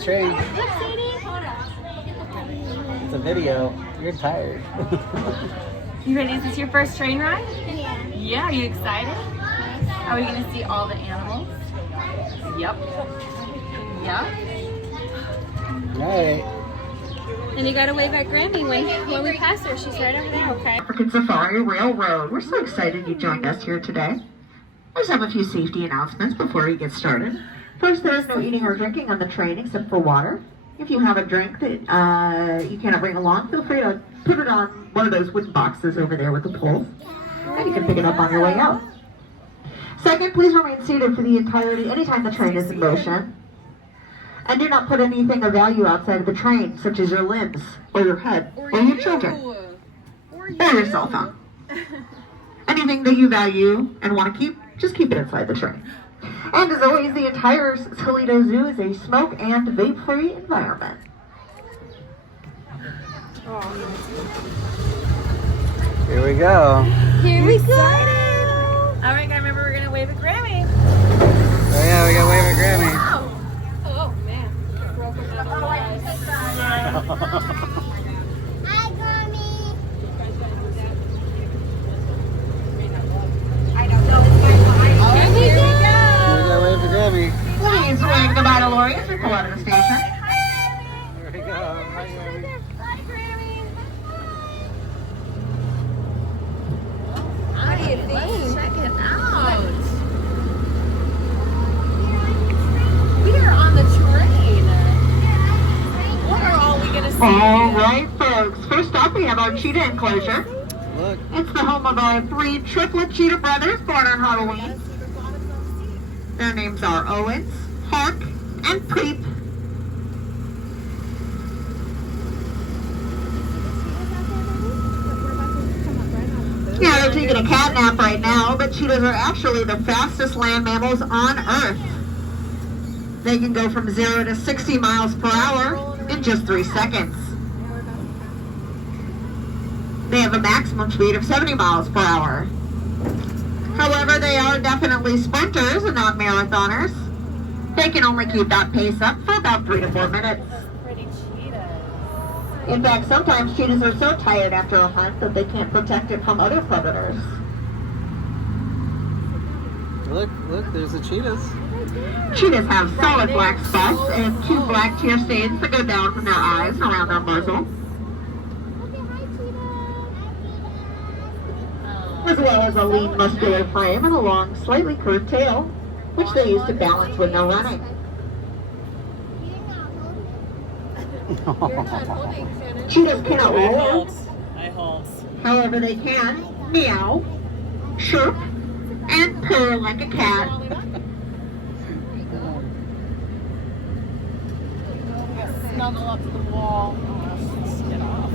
the train. Look, Sadie. It's a video. You're tired. You ready? Is this your first train ride? Yeah. Yeah, are you excited? Are we gonna see all the animals? Yep. Yep. Right. And you gotta wave at Grammy when we pass her. She's right over there, okay? African Safari Railroad. We're so excited you joined us here today. I just have a few safety announcements before we get started. First, there is no eating or drinking on the train except for water. If you have a drink that you cannot bring along, feel free to put it on one of those wooden boxes over there with the poles, and you can pick it up on your way out. Second, please remain seated for the entirety anytime the train is in motion. And do not put anything of value outside of the train, such as your limbs, or your head, or your children, or your cell phone. Anything that you value and want to keep, just keep it inside the train. And as always, the entire Toledo Zoo is a smoke and vape-free environment. Here we go. Here we go! All right, guys, remember we're gonna wave at Grammy. Oh yeah, we got wave at Grammy. Oh, man. Hi, Grammy. Here we go! We got wave at Grammy. Please wave goodbye to Lori as we pull out of the station. Here we go. Hi, Grammy. What do you think? Let's check it out. We are on the train. What are all we gonna see? All right, folks. First up, we have our cheetah enclosure. Look. It's the home of our 3 triplet cheetah brothers born on Halloween. Their names are Owens, Hark, and Preep. Yeah, they're taking a cat nap right now, but cheetahs are actually the fastest land mammals on Earth. They can go from 0 to 60 miles per hour in just 3 seconds. They have a maximum speed of 70 miles per hour. However, they are definitely sprinters and not marathoners. They can only keep that pace up for about 3 to 4 minutes. Pretty cheetahs. In fact, sometimes cheetahs are so tired after a hunt that they can't protect it from other predators. Look, there's the cheetahs. Cheetahs have solid black spots and 2 black tear stains that go down from their eyes and around their muzzle, as well as a lean muscular frame and a long, slightly curved tail, which they use to balance when they're running. Cheetahs cannot roar. However, they can meow, chirp, and purr like a cat. Snuggle up to the wall. Get off.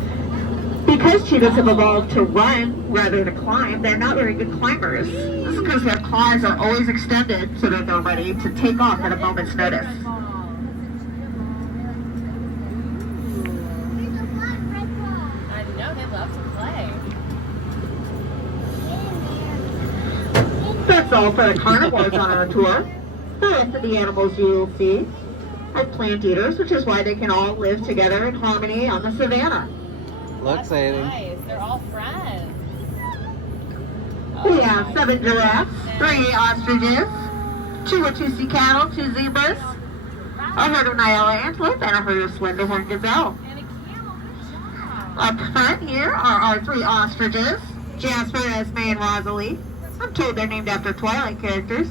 Because cheetahs have evolved to run rather than climb, they're not very good climbers. This is because their claws are always extended so that they're ready to take off at a moment's notice. I know they love to play. That's all for the carnivores on our tour. The rest of the animals you will see are plant eaters, which is why they can all live together in harmony on the savannah. Look, Sadie. Nice. They're all friends. We have 7 giraffes, 3 ostriches, 2 Watusi cattle, 2 zebras, a herd of Nyala antelope, and a herd of slenderhorn gazelle. And a camel. Good job. Up front here are our 3 ostriches, Jasper, Esme, and Rosalie. I'm told they're named after Twilight characters.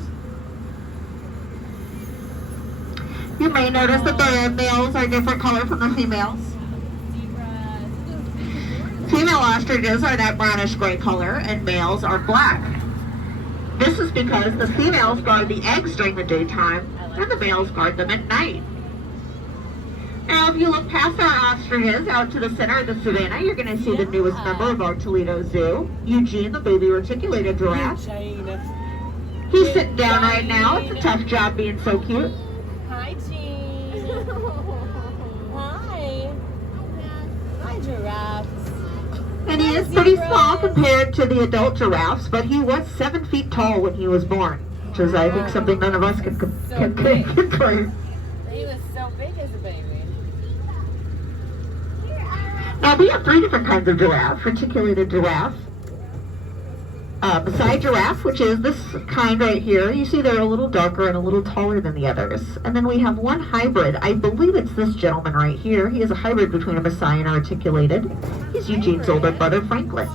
You may notice that the males are different color from the females. Female ostriches are that brownish gray color, and males are black. This is because the females guard the eggs during the daytime, and the males guard them at night. Now, if you look past our ostriches out to the center of the savannah, you're going to see the newest member of our Toledo Zoo, Eugene, the baby reticulated giraffe. He's sitting down right now. It's a tough job being so cute. Hi, Gene. Hi. Hi, giraffes. And he is pretty small compared to the adult giraffes, but he was 7 feet tall when he was born, which is, I think, something none of us can claim. He was so big as a baby. Now we have 3 different kinds of giraffe. Reticulated giraffe, Maasai giraffe, which is this kind right here. You see they're a little darker and a little taller than the others. And then we have one hybrid. I believe it's this gentleman right here. He is a hybrid between a Maasai and a reticulated. He's Eugene's older brother, Franklin.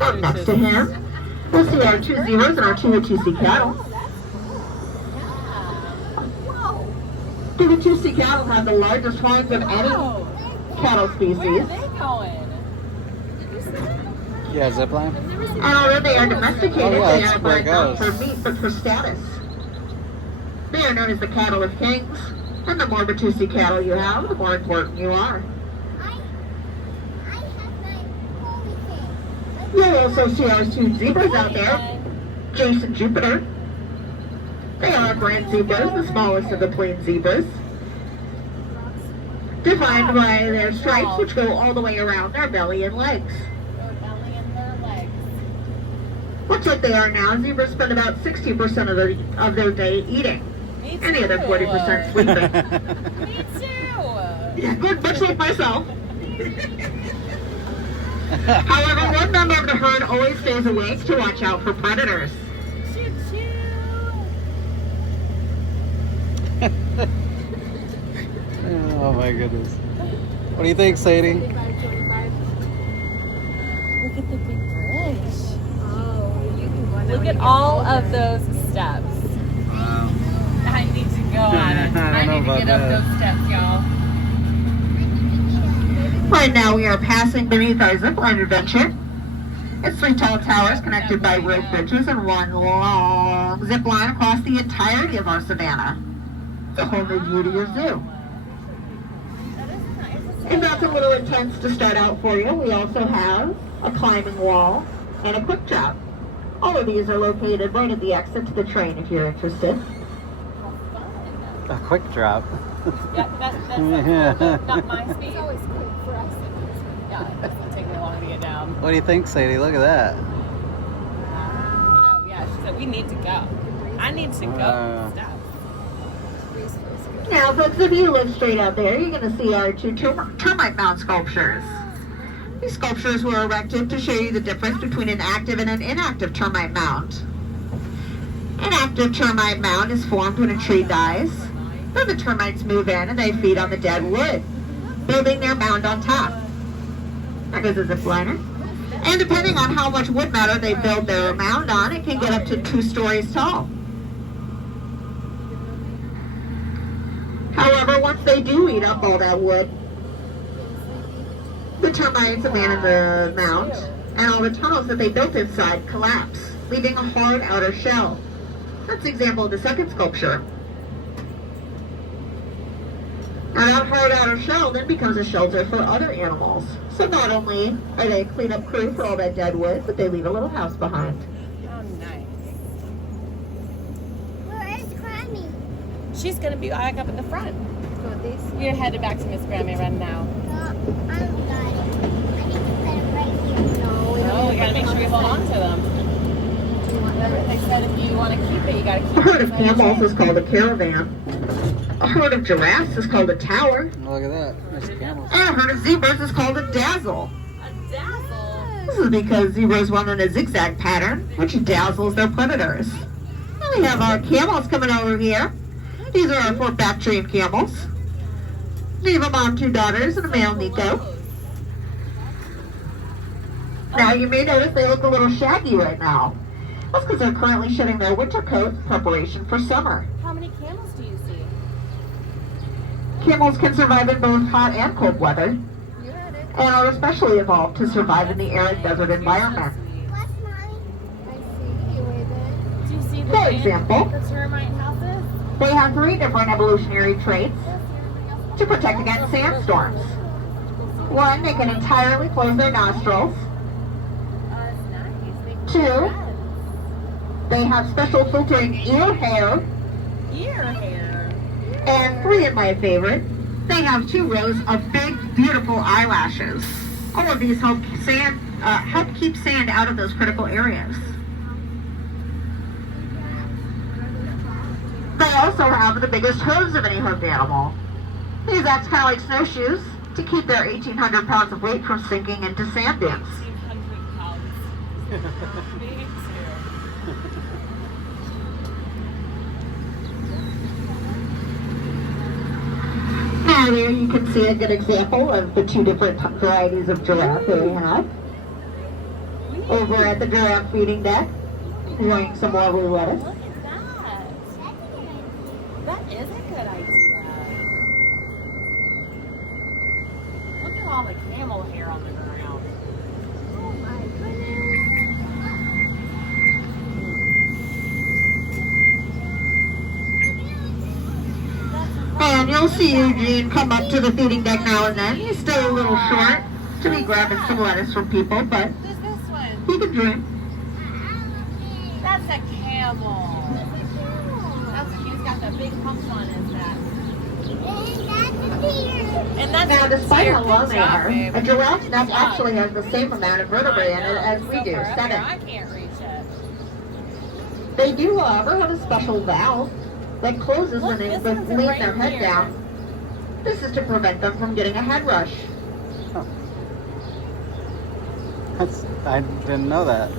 Up next to him, we'll see our 2 zebras and our 2 Watusi cattle. The Watusi cattle have the largest horns of any cattle species. Where are they going? Yeah, zip line. And although they are domesticated, Oh, yeah, they that's are where it bred not goes. for meat but for status. They are known as the cattle of kings, and the more Watusi cattle you have, the more important you are. I have my holy thing. You'll also see our 2 zebras out there, Jace and Jupiter. They are grand zebras, the smallest of the plain zebras, defined by their stripes, which go all the way around their belly and legs. Their belly and their legs. Looks like they are now. Zebras spend about 60% of their day eating. Me too. Any other 40% sleeping. Me too. Yeah, good, much like myself. However, one member of the herd always stays awake to watch out for predators. Choo choo. Oh my goodness. What do you think, Sadie? Look at the big bridge. Look at all of those steps. I need to go on it. I don't need know to get about up that. those steps, y'all. Right now we are passing beneath our zipline adventure. It's 3 tall towers connected by rope bridges and one long zip line across the entirety of our savannah. It's a whole new view to your zoo. If that's a little intense to start out for you, we also have a climbing wall and a quick drop. All of these are located right at the exit to the train if you're interested. A quick drop. Yeah, that's Yeah. not my speed. It's always quick for us. Yeah, it doesn't take me long to get down. What do you think, Sadie? Look at that. Oh, yeah, she said we need to go. I need to go. Stop. Now, folks, if you look straight out there, you're going to see our 2 termite mound sculptures. These sculptures were erected to show you the difference between an active and an inactive termite mound. An active termite mound is formed when a tree dies. Then the termites move in and they feed on the dead wood, building their mound on top. There goes a zip liner. And depending on how much wood matter they build their mound on, it can get up to 2 stories tall. However, once they do eat up all that wood, the termites abandon the mound, and all the tunnels that they built inside collapse, leaving a hard outer shell. That's the example of the second sculpture. Now that hard outer shell then becomes a shelter for other animals. So not only are they a cleanup crew for all that dead wood, but they leave a little house behind. Oh, nice. Where is Grammy? She's going to be back up in the front. Go this. We're headed back to Miss Grammy right now. No, I'm got it. I need to put it right here. No, Oh, we got to make sure we hold on to them. Remember they said if you want to keep it, you got to keep A it. herd of camels is called a caravan. A herd of giraffes is called a tower. Look at that. There's camels. And a herd of zebras is called a dazzle. A dazzle. This is because zebras run in a zigzag pattern, which dazzles their predators. And we have our camels coming over here. These are our 4 Bactrian camels. We have a mom, 2 daughters, and a male Nico. Now you may notice they look a little shaggy right now. That's because they're currently shedding their winter coat in preparation for summer. How many camels do you see? Camels can survive in both hot and cold weather, and are especially evolved to survive in the arid desert environment. What's mine? I see. Wait there. Do you see the For example, the termite houses? they have 3 different evolutionary traits to protect against sandstorms. 1, they can entirely close their nostrils. Nice. 2, they have special filtering ear hair. Ear hair. And 3, and my favorite, they have 2 rows of big, beautiful eyelashes. All of these help keep sand out of those critical areas. They also have the biggest hooves of any hoofed animal. These act kind of like snowshoes, to keep their 1,800 pounds of weight from sinking into sand dunes. 1,800 pounds. Me too. Now there you can see a good example of the two different varieties of giraffe that we have. Over at the giraffe feeding deck, enjoying some more blue lettuce. Look at that. That is a good idea. Look at all the camel hair on the ground. Oh my goodness. And you'll see Eugene come up to the feeding deck now and then. He's still a little short to be grabbing some lettuce from people, but Who's this one? he can drink. That's a camel. That's cute. He's got the big humps on his back. And that's Now, despite how long they are, babe. a giraffe's neck actually has the same amount of vertebrae in it as we So do, far up here, 7. I can't reach it. They do, however, have a special valve that closes when they Look, lean this is their right head here. down. This is to prevent them from getting a head rush. I didn't know that.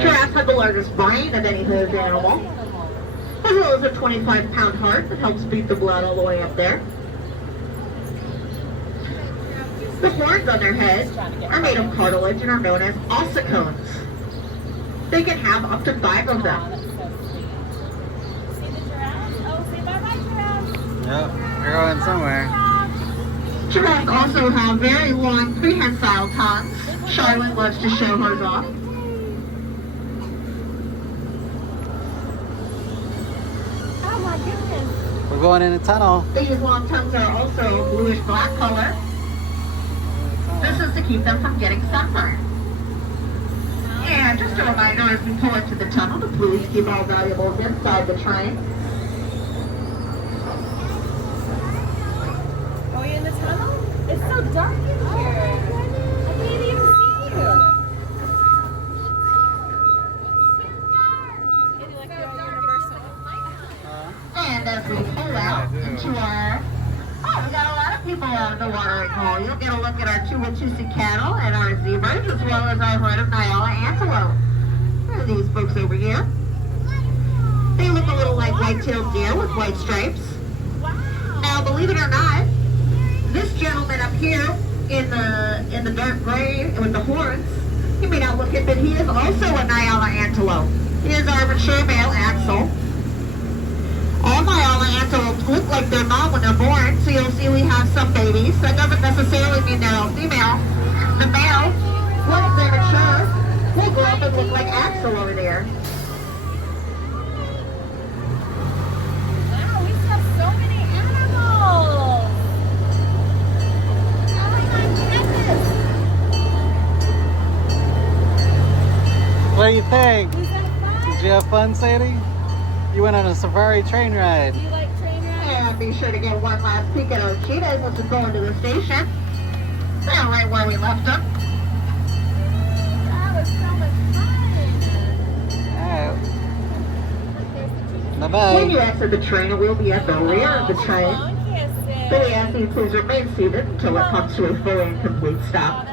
Giraffes have the largest brain of any hoofed animal, as well as a 25-pound heart that helps beat the blood all the way up there. The horns on their heads are made of cartilage and are known as ossicones. They can have up to 5 of Oh, them. that's so sweet. See the giraffe? Oh, say bye-bye, giraffe. Yep, you're going somewhere. Giraffes also have very long prehensile tongues. Charlotte loves to show hers off. Oh my goodness. We're going in a tunnel. These long tongues are also a bluish-black color. This is to keep them from getting sunburned. And just a reminder, as we pull into the tunnel, to please keep all valuables inside the train. Are we in the tunnel? It's so dark in here. I can't even see you. Maybe like the old Universal. And as we pull out into our... Oh, we got a lot of people out of the watering hole. You'll get a look at our two Wachusett cattle and our zebras, as well as our herd of Nyala antelope. There are these folks over here. They look a little like white-tailed deer with white stripes. Wow. Now, believe it or not, this gentleman up here in the dark gray with the horns, he may not look it, but he is also a Nyala antelope. He is our mature male axle. All Nyala antelopes look like their mom when they're born, so you'll see we have some babies. That doesn't necessarily mean they're all female. The male, once they mature, will grow up and look like Axel over there. Wow, we have so many animals. Oh my goodness. What do you think? Was that fun? Did you have fun, Sadie? You went on a safari train ride. Do you like train rides? And be sure to get one last peek at our cheetahs as we go into the station. They're right where we left them. That was so much fun. Bye-bye. When you exit the train, it will be at the rear of the train. Long kisses. So we ask you please remain seated until it comes to a full and complete stop.